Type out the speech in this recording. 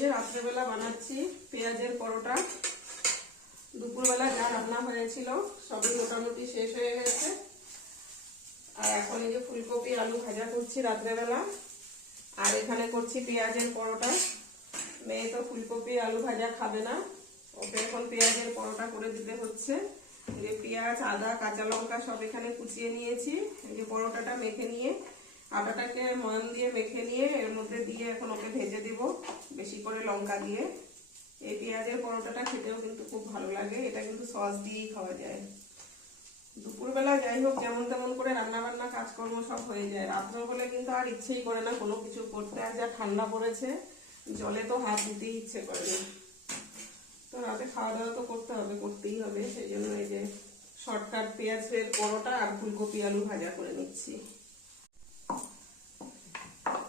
যে রাত্রেবেলা বানাচ্ছি পেঁয়াজের পরোটা। দুপুরবেলা যা রান্না হয়েছিল সবই মোটামুটি শেষ হয়ে গেছে। আর এখন এই যে ফুলকপি আলু ভাজা করছি রাত্রেবেলা, আর এখানে করছি পেঁয়াজের পরোটা। মেয়ে তো ফুলকপি আলু ভাজা খাবে না, ওকে এখন পেঁয়াজের পরোটা করে দিতে হচ্ছে। এই যে পেঁয়াজ, আদা, কাঁচা লঙ্কা সব এখানে কুচিয়ে নিয়েছি। এই যে পরোটাটা মেখে নিয়ে আটাটাকে ময়াম দিয়ে মেখে নিয়ে এর মধ্যে দিয়ে এখন ওকে ভেজে দিব বেশি করে লঙ্কা দিয়ে। এই পেঁয়াজের পরোটাটা খেতেও কিন্তু খুব ভালো লাগে, এটা কিন্তু সস দিয়েই খাওয়া যায়। দুপুরবেলা যাই হোক যেমন তেমন করে রান্না বান্না কাজকর্ম সব হয়ে যায়, রাত্র হলে কিন্তু আর ইচ্ছেই করে না কোনো কিছু করতে। আর যা ঠান্ডা পড়েছে জলে তো হাত দিতেই ইচ্ছে করে না। তো রাতে খাওয়া দাওয়া তো করতে হবে, করতেই হবে, সেই জন্য এই যে শর্টকাট পেঁয়াজের পরোটা আর ফুলকপি আলু ভাজা করে নিচ্ছি।